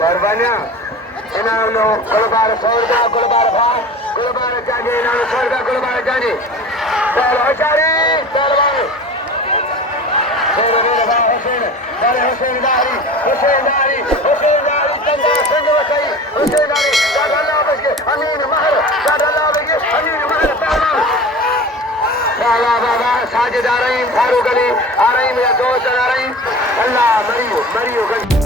Barbanya, इनाम no गुलबार Sorada गुलबार भाई गुलबार जाने इनाम सोरदा गुलबार जाने पहले हजारी पहलवान मेरे मेरे भाई हुसैन मेरे हुसैन दारी चंदा सिंह वसई हुसैन दारी दादा बसके अमीन महर पहलवान बाला बाबा साजिद आ रही फारूक अली आ रही मेरा दोस्त आ रही अल्लाह मरियो अल्लाह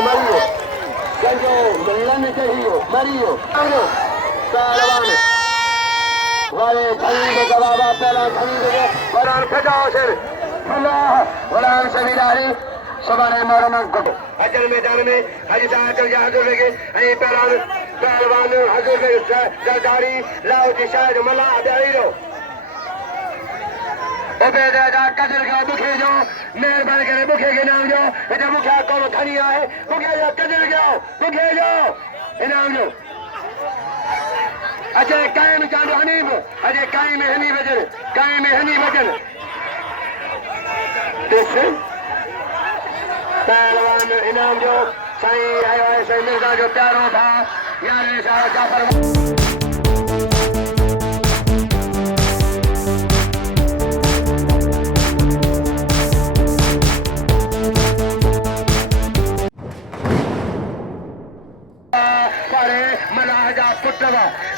मरियो गंजो मिलन चाहिए मरियो पहलवान वाले खरीद गवाबा पहला खरीद वरान खजाओ सिर अल्लाह वरान समीदारी सवारे मोरमन को अजल मैदान में हज साहब हजूर लगे अई पहलवान हजूर जरदारी लाओ जी शायद मला अदाईरो बेदा कदर का बुखे जो मेहरबानी करे बुखे के नाम जो बेटा बुखे कौन खनिया है बुखे जो कदर जाओ बुखे जो इनाम जो अजय कायम चांदो हनीफ अजय कायम हनी वजन दिस पहलवान इनाम जो साईं आयो है साईं मिर्जा जो प्यारो था यार साहब जाफर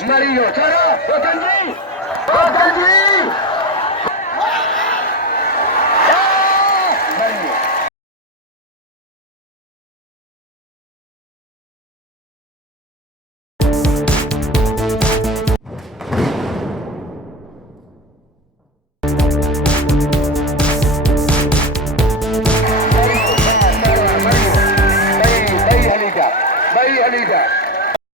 मरियो चलो गंजी